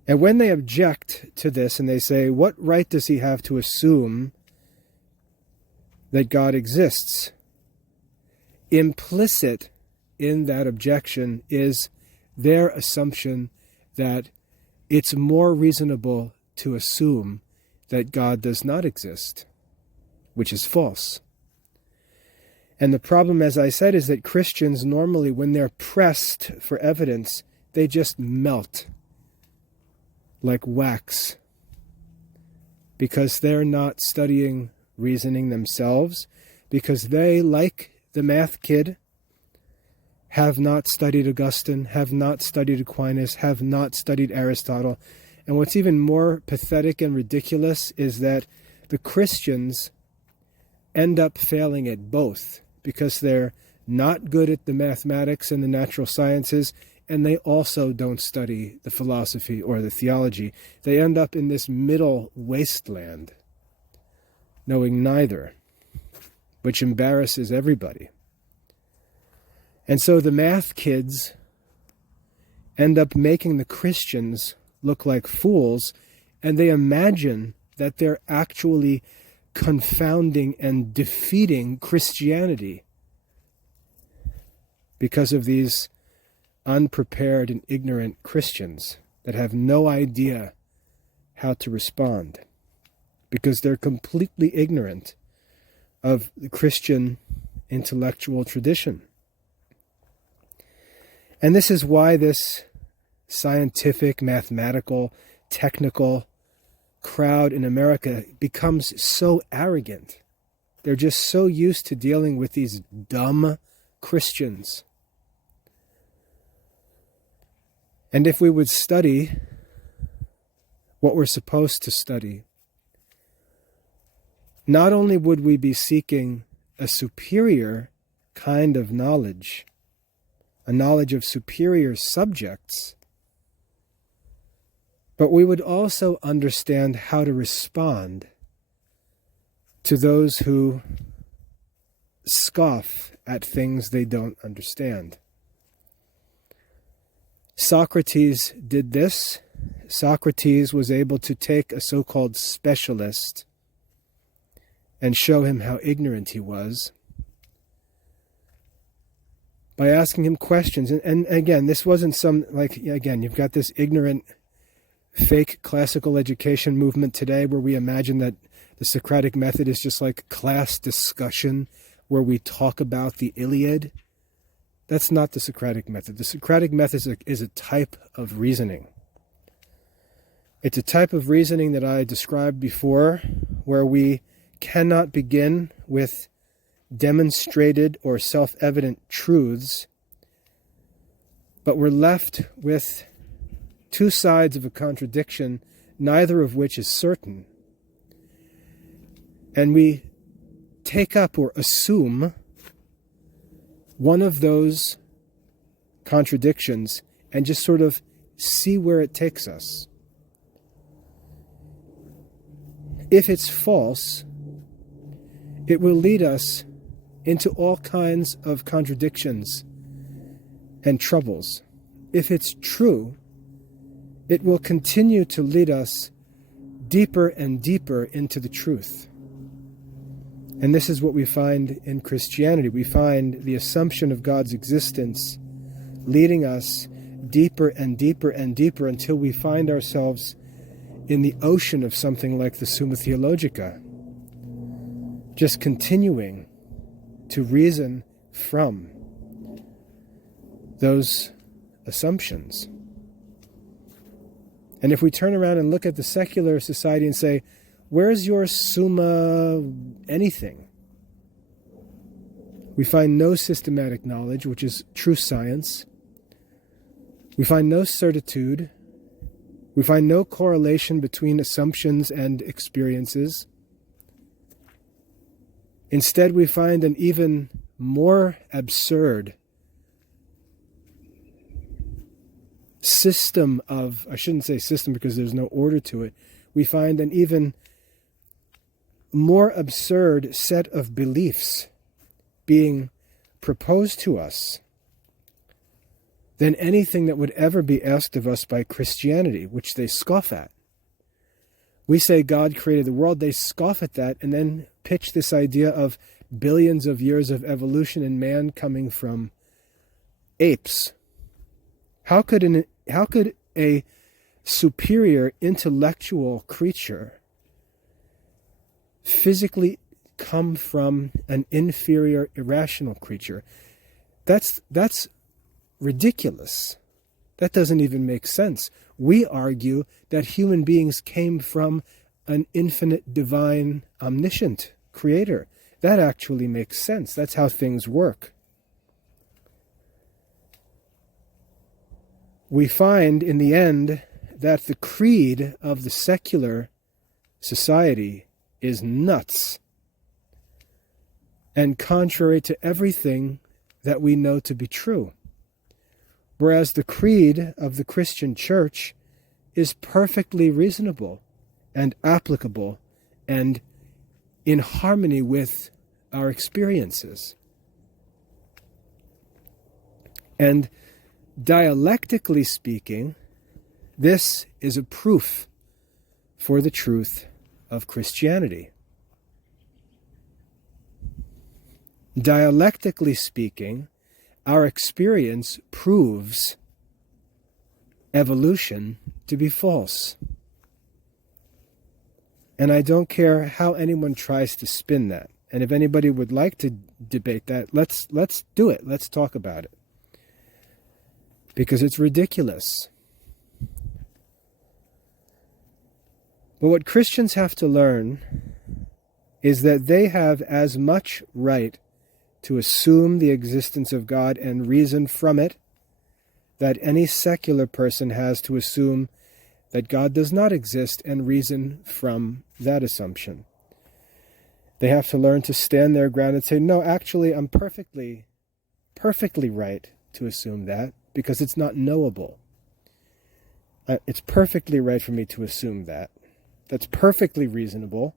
And when they object to this and they say, what right does he have to assume that God exists? Implicit in that objection is their assumption that it's more reasonable to assume that God does not exist, which is false. And the problem, as I said, is that Christians normally, when they're pressed for evidence, they just melt like wax, because they're not studying reasoning themselves, because they, like the math kid, have not studied Augustine, have not studied Aquinas, have not studied Aristotle. And what's even more pathetic and ridiculous is that the Christians end up failing at both, because they're not good at the mathematics and the natural sciences, and they also don't study the philosophy or the theology. They end up in this middle wasteland, knowing neither, which embarrasses everybody. And so the math kids end up making the Christians look like fools, and they imagine that they're actually confounding and defeating Christianity because of these unprepared and ignorant Christians that have no idea how to respond, because they're completely ignorant of the Christian intellectual tradition. And this is why this scientific, mathematical, technical crowd in America becomes so arrogant. They're just so used to dealing with these dumb Christians. And if we would study what we're supposed to study, not only would we be seeking a superior kind of knowledge, a knowledge of superior subjects, but we would also understand how to respond to those who scoff at things they don't understand. Socrates did this. Socrates was able to take a so-called specialist and show him how ignorant he was by asking him questions. And again, this wasn't some, again, you've got this ignorant, fake classical education movement today where we imagine that the Socratic method is just like class discussion where we talk about the Iliad. That's not the Socratic method. The Socratic method is a type of reasoning. It's a type of reasoning that I described before, where we cannot begin with demonstrated or self-evident truths, but we're left with two sides of a contradiction, neither of which is certain. And we take up or assume one of those contradictions and just sort of see where it takes us. If it's false, it will lead us into all kinds of contradictions and troubles. If it's true, it will continue to lead us deeper and deeper into the truth. And this is what we find in Christianity. We find the assumption of God's existence leading us deeper and deeper and deeper until we find ourselves in the ocean of something like the Summa Theologica, just continuing to reason from those assumptions. And if we turn around and look at the secular society and say, where's your summa anything? We find no systematic knowledge, which is true science. We find no certitude. We find no correlation between assumptions and experiences. Instead, we find an even more absurd system of, I shouldn't say system because there's no order to it. We find an even more absurd set of beliefs being proposed to us than anything that would ever be asked of us by Christianity, which they scoff at. We say God created the world, they scoff at that, and then pitch this idea of billions of years of evolution and man coming from apes. How could a superior intellectual creature physically come from an inferior irrational creature? That's ridiculous. That doesn't even make sense. We argue that human beings came from an infinite, divine, omniscient creator. That actually makes sense. That's how things work. We find in the end that the creed of the secular society is nuts and contrary to everything that we know to be true. Whereas the creed of the Christian church is perfectly reasonable and applicable and in harmony with our experiences. And dialectically speaking, this is a proof for the truth of Christianity. Dialectically speaking, our experience proves evolution to be false. And I don't care how anyone tries to spin that. And if anybody would like to debate that, let's do it. Let's talk about it. Because it's ridiculous. But what Christians have to learn is that they have as much right to assume the existence of God and reason from it that any secular person has to assume that God does not exist and reason from that assumption. They have to learn to stand their ground and say, no, actually, I'm perfectly right to assume that because it's not knowable. It's perfectly right for me to assume that. That's perfectly reasonable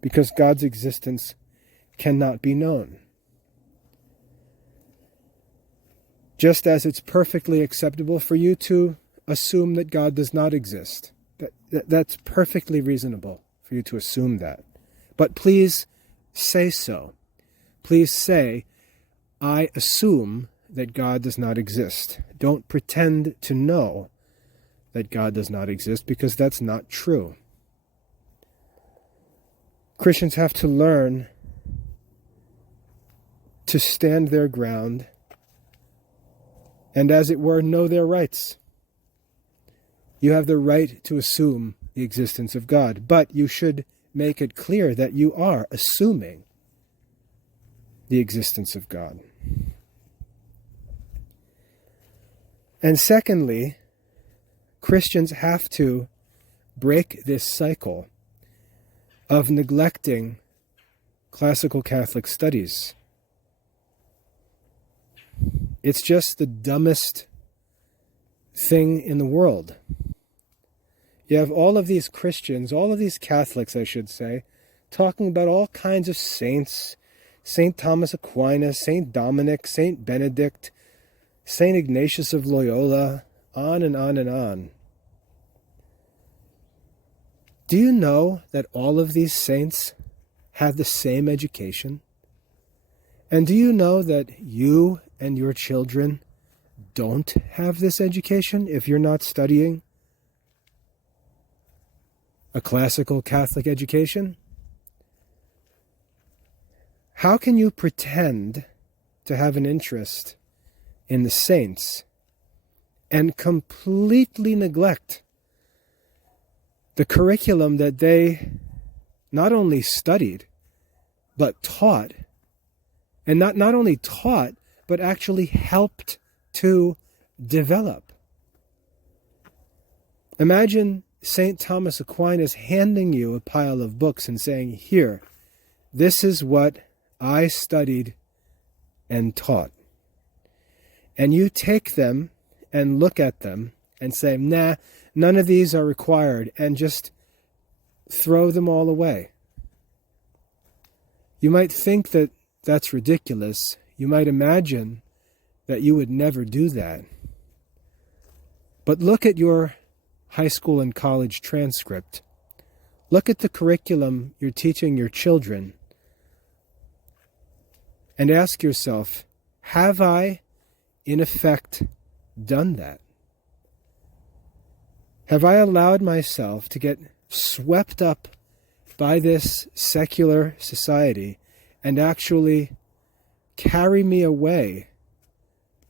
because God's existence cannot be known. Just as it's perfectly acceptable for you to assume that God does not exist. That's perfectly reasonable for you to assume that. But please say so. Please say, I assume that God does not exist. Don't pretend to know that God does not exist because that's not true. Christians have to learn to stand their ground and, as it were, know their rights. You have the right to assume the existence of God, but you should make it clear that you are assuming the existence of God. And secondly, Christians have to break this cycle of neglecting classical Catholic studies. It's just the dumbest thing in the world. You have all of these Christians, all of these Catholics, I should say, talking about all kinds of saints, St. Thomas Aquinas, St. Dominic, St. Benedict, St. Ignatius of Loyola, on and on and on. Do you know that all of these saints have the same education? And do you know that you and your children don't have this education if you're not studying a classical Catholic education? How can you pretend to have an interest in the saints and completely neglect the curriculum that they not only studied, but taught, and not only taught, but actually helped to develop. Imagine St. Thomas Aquinas handing you a pile of books and saying, here, this is what I studied and taught. And you take them and look at them and say, nah, none of these are required, and just throw them all away. You might think that that's ridiculous. You might imagine that you would never do that. But look at your high school and college transcript. Look at the curriculum you're teaching your children. And ask yourself, have I, in effect, done that? Have I allowed myself to get swept up by this secular society and actually carry me away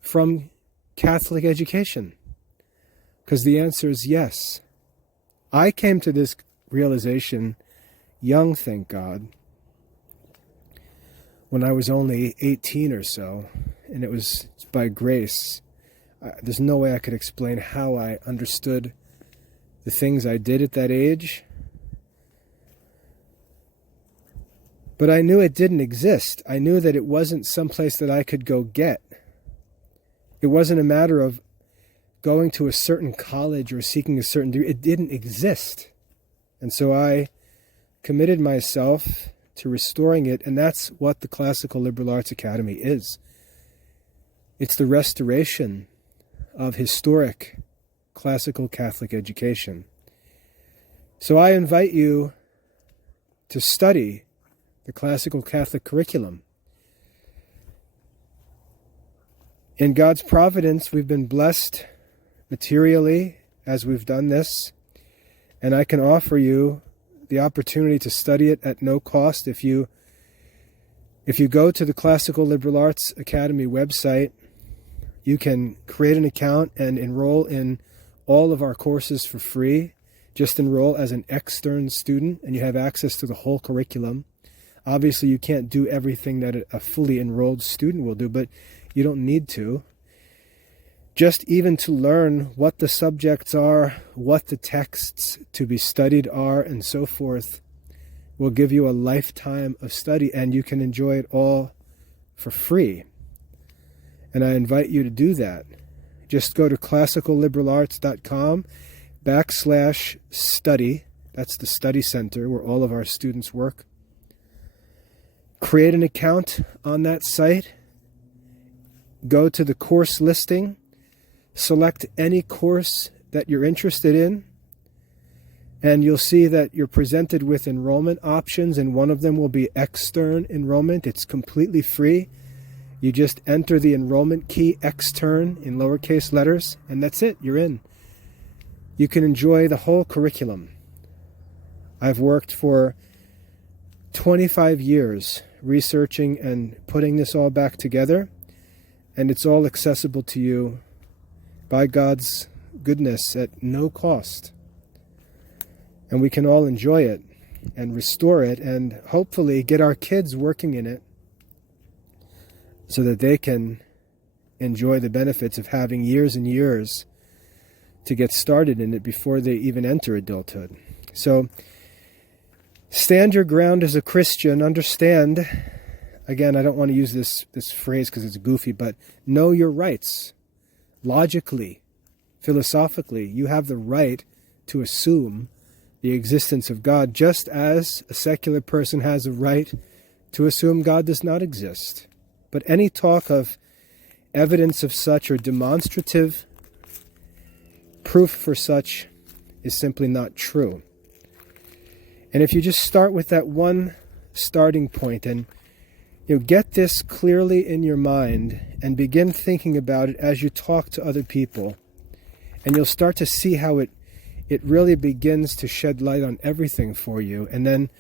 from Catholic education? Because the answer is yes. I came to this realization young, thank God, when I was only 18 or so, and it was by grace. There's no way I could explain how I understood the things I did at that age. But I knew it didn't exist. I knew that it wasn't someplace that I could go get. It wasn't a matter of going to a certain college or seeking a certain degree. It didn't exist. And so I committed myself to restoring it, and that's what the Classical Liberal Arts Academy is. It's the restoration of historic classical Catholic education. So I invite you to study the classical Catholic curriculum. In God's providence, we've been blessed materially as we've done this, and I can offer you the opportunity to study it at no cost. If you go to the Classical Liberal Arts Academy website, you can create an account and enroll in all of our courses for free. Just enroll as an extern student, and you have access to the whole curriculum. Obviously, you can't do everything that a fully enrolled student will do, but you don't need to. Just even to learn what the subjects are, what the texts to be studied are, and so forth, will give you a lifetime of study, and you can enjoy it all for free. And I invite you to do that. Just go to classicalliberarts.com/study. That's the study center where all of our students work. Create an account on that site. Go to the course listing. Select any course that you're interested in, and you'll see that you're presented with enrollment options, and one of them will be extern enrollment. It's completely free. You just enter the enrollment key, extern, in lowercase letters, and that's it. You're in. You can enjoy the whole curriculum. I've worked for 25 years researching and putting this all back together, and it's all accessible to you by God's goodness at no cost. And we can all enjoy it and restore it and hopefully get our kids working in it so that they can enjoy the benefits of having years and years to get started in it before they even enter adulthood. So stand your ground as a Christian. Understand, again, I don't want to use this phrase because it's goofy, but know your rights. Logically, philosophically, you have the right to assume the existence of God, just as a secular person has a right to assume God does not exist. But any talk of evidence of such or demonstrative proof for such is simply not true. And if you just start with that one starting point and get this clearly in your mind and begin thinking about it as you talk to other people, and you'll start to see how it really begins to shed light on everything for you. And then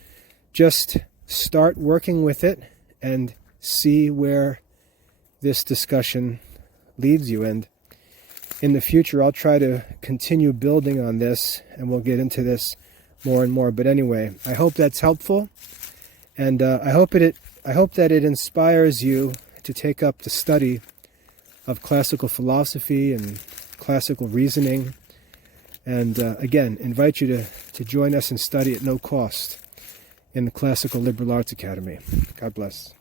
just start working with it and see where this discussion leads you. And in the future, I'll try to continue building on this, and we'll get into this more and more. But anyway, I hope that's helpful, and I hope that it inspires you to take up the study of classical philosophy and classical reasoning. And again, invite you to join us and study at no cost in the Classical Liberal Arts Academy. God bless.